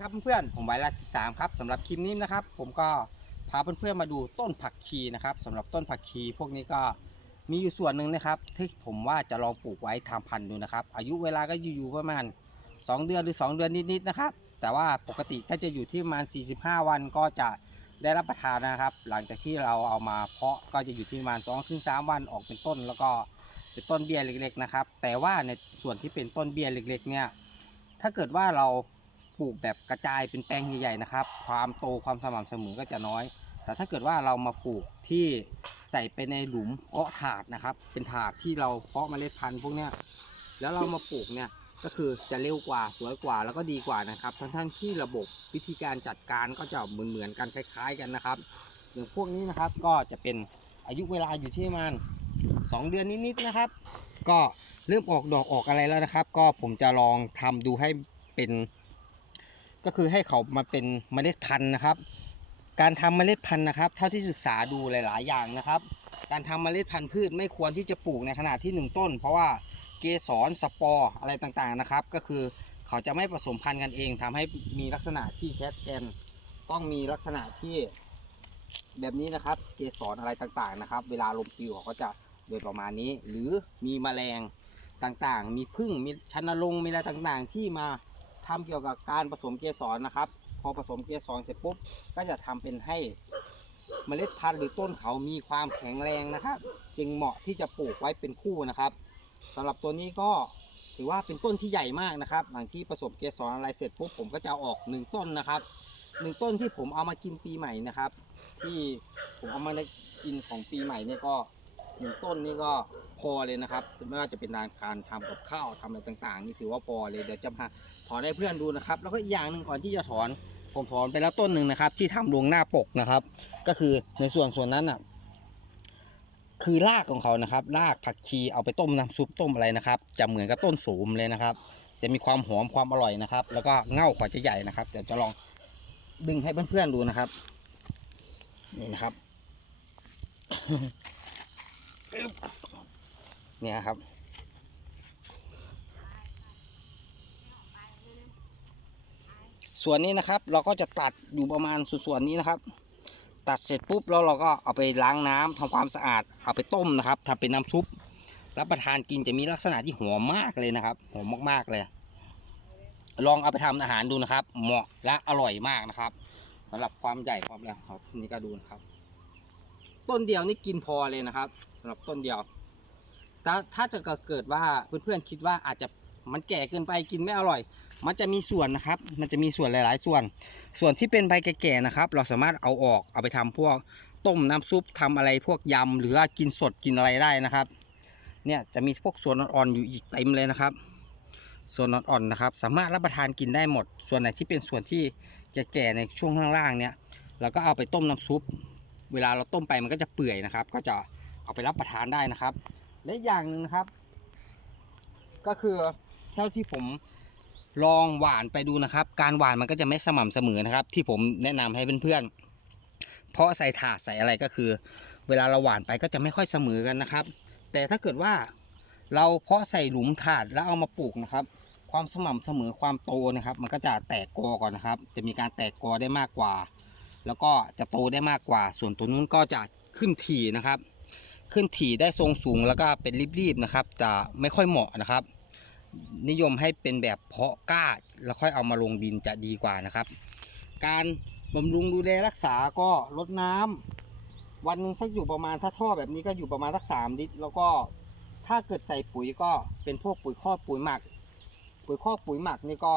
ครับเพื่อนๆ ผมไวรัส13 ครับสำหรับคลิปนี้นะครับ ผมก็พาเพื่อนๆมาดูต้นผักชีนะครับสำหรับต้นผักชีพวกนี้ก็มีอยู่ส่วนหนึ่งนะครับที่ผมว่าจะลองปลูกไว้ทำพันธุ์ดูนะครับ อายุเวลาก็อยู่ๆประมาณ 2 เดือนหรือ 2 เดือนนิดๆนะครับ แต่ว่าปกติก็จะอยู่ที่ประมาณ 45 วันก็จะได้รับประทานนะครับ หลังจากที่เราเอามาเพาะก็จะอยู่ที่ประมาณ2ถึง3วันออกเป็นต้น แล้วก็เป็นต้นเบี้ยเล็ก ๆนะครับ แต่ว่าในส่วนที่เป็นต้นเบี้ยเล็ก ๆ เนี่ยถ้าเกิดว่าเรา ปลูกแบบกระจายเป็นแปลงใหญ่ๆนะครับ ความโตความสม่ำเสมอก็จะน้อย แต่ถ้าเกิดว่าเรามาปลูกที่ใส่ไปในหลุมเพาะถาดนะครับ เป็นถาดที่เราเพาะเมล็ดพันธุ์พวกเนี้ยแล้วเรามาปลูกเนี่ยก็คือจะเร็วกว่าสวยกว่าแล้วก็ดีกว่านะครับ ทั้งๆที่ระบบวิธีการจัดการก็จะเหมือนๆกันคล้ายๆกันนะครับอย่างพวกนี้นะครับก็จะเป็นอายุเวลาอยู่ที่ประมาณ2เดือนนิดๆนะครับ ก็เริ่มออกดอกออกอะไรแล้วนะครับ ก็ผมจะลองทำดูให้เป็น ก็คือให้เขามาเป็นเมล็ดพันธุ์นะครับ การทำเมล็ดพันธุ์นะครับ เท่าที่ศึกษาดูหลาย ๆ อย่างนะครับ การทำเมล็ดพันธุ์พืชไม่ควรที่จะปลูกในขนาดที่หนึ่งต้น เพราะว่าเกสรสปอร์อะไรต่างๆนะครับ ก็คือเขาจะไม่ผสมพันธุ์กันเองทำให้มีลักษณะที่แคทแกนต้องมีลักษณะที่แบบนี้นะครับ เกสรอะไรต่างๆนะครับ เวลาลมปิวเขาก็จะโดยประมาณนี้ หรือมีแมลงต่างๆ มีพึ่งมีชันลงมีอะไรต่างๆ ที่มา ทำเกี่ยวกับการผสมเกสรนะครับ พอผสมเกสรเสร็จปุ๊บก็จะทำเป็นให้เมล็ดพันธุ์หรือต้นเขามีความแข็งแรงนะครับ จึงเหมาะที่จะปลูกไว้เป็นคู่นะครับสำหรับตัวนี้ก็ถือว่าเป็นต้นที่ใหญ่มากนะครับ หลังที่ผสมเกสรอะไรเสร็จปุ๊บผมก็จะเอาออกหนึ่งต้นนะครับหนึ่งต้นที่ผมเอามากินปีใหม่นะครับ ที่ผมเอามากินของปีใหม่เนี่ยก็ หนึ่งต้นนี่ก็พอเลยนะครับ ไม่ว่าจะเป็นการทำกับข้าวทำอะไรต่าง ๆ นี่ถือว่าพอเลยเดี๋ยวจะมาถอนให้เพื่อนดูนะครับ แล้วก็อีกอย่างหนึ่งก่อนที่จะถอนผมถอนไปแล้วต้นหนึ่งนะครับ ที่ทำลวงหน้าปกนะครับ ก็คือในส่วนส่วนนั้นอะคือรากของเขานะครับรากผักชีเอาไปต้มน้ำซุปต้มอะไรนะครับ จะเหมือนกับต้นสูมเลยนะครับ จะมีความหอมความอร่อยนะครับ แล้วก็เง่าขวาจะใหญ่นะครับเดี๋ยวจะลองดึงให้เพื่อนๆดูนะครับ นี่นะครับ เนี่ยครับ ส่วนนี้นะครับ เราก็จะตัดอยู่ประมาณส่วนนี้นะครับ ตัดเสร็จปุ๊บแล้วเราก็เอาไปล้างน้ำทำความสะอาด เอาไปต้มนะครับทำเป็นน้ำซุป รับประทานกินจะมีลักษณะที่หอมมากเลยนะครับหอมมากๆเลย ลองเอาไปทำอาหารดูนะครับ เหมาะและอร่อยมากนะครับสำหรับความใหญ่ความแล้วครับนี่ก็ดูนะครับ ต้นเดียวนี่กินพอเลยนะครับสำหรับต้นเดียวถ้าถ้าจะเกิดว่าเพื่อนๆคิดว่าอาจจะมันแก่เกินไปกินไม่อร่อย มันจะมีส่วนนะครับ มันจะมีส่วนหลาย ๆ ส่วน ส่วนที่เป็นใบแก่ๆนะครับ เราสามารถเอาออกเอาไปทำพวกต้มน้ำซุปทำอะไรพวกยำหรือว่ากินสดกินอะไรได้นะครับ เนี่ยจะมีพวกส่วนอ่อนๆอยู่อีกเต็มเลยนะครับส่วนอ่อนๆนะครับ สามารถรับประทานกินได้หมด ส่วนไหนที่เป็นส่วนที่แก่ๆในช่วงข้างล่างเนี่ยเราก็เอาไปต้มน้ำซุป เวลาเราต้มไปมันก็จะเปื่อยนะครับ ก็จะเอาไปรับประทานได้นะครับ และอย่างหนึ่งนะครับ ก็คือเท่าที่ผมลองหวานไปดูนะครับ การหวานมันก็จะไม่สม่ำเสมอนะครับ ที่ผมแนะนำให้เพื่อนๆเพราะใส่ถาดใส่อะไรก็คือ เวลาเราหวานไปก็จะไม่ค่อยเสมอกันนะครับ แต่ถ้าเกิดว่าเราเพาะใส่หลุมถาดแล้วเอามาปลูกนะครับ ความสม่ำเสมอความโตนะครับ มันก็จะแตกกอก่อนนะครับ จะมีการแตกกอได้มากกว่า แล้วก็จะโตได้มากกว่า ส่วนตัวนู้นก็จะขึ้นถี่นะครับ ขึ้นถี่ได้ทรงสูงแล้วก็เป็นรีบๆนะครับ จะไม่ค่อยเหมาะนะครับ นิยมให้เป็นแบบเพาะกล้าแล้วค่อยเอามาลงดินจะดีกว่านะครับ การบำรุงดูแลรักษาก็ลดน้ำวันหนึ่งสักอยู่ประมาณถ้าท่อแบบนี้ก็อยู่ประมาณสักสามลิตร แล้วก็ถ้าเกิดใส่ปุ๋ยก็เป็นพวกปุ๋ยคอกปุ๋ยหมัก ปุ๋ยคอกปุ๋ยหมักนี่ก็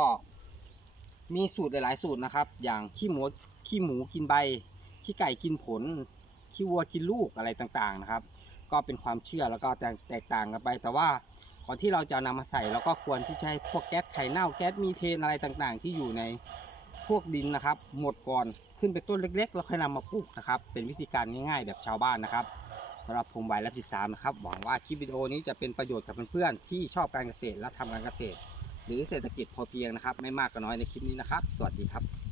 มีสูตรหลาย ๆ สูตรนะครับ อย่างขี้หมู ขี้หมูกินใบ ขี้ไก่กินผล ขี้วัวกินลูกอะไรต่างๆนะครับ ก็เป็นความเชื่อแล้วก็แตกต่างกันไป แต่ว่าก่อนที่เราจะนำมาใส่เราก็ควรที่จะให้พวกแก๊สไข่เน่าแก๊สมีเทนอะไรต่างๆ ที่อยู่ในพวกดินนะครับ หมดก่อนขึ้นไปต้นเล็กๆ แล้วค่อยนำมาปลูกนะครับ เป็นวิธีการง่ายๆ แบบชาวบ้านนะครับสำหรับผมไวรับ13นะครับหวังว่าคลิปวิดีโอนี้จะเป็นประโยชน์กับเพื่อนๆที่ชอบการเกษตรและทำการเกษตร หรือเศรษฐกิจพอเพียงนะครับ ไม่มากก็น้อยในคลิปนี้นะครับ สวัสดีครับ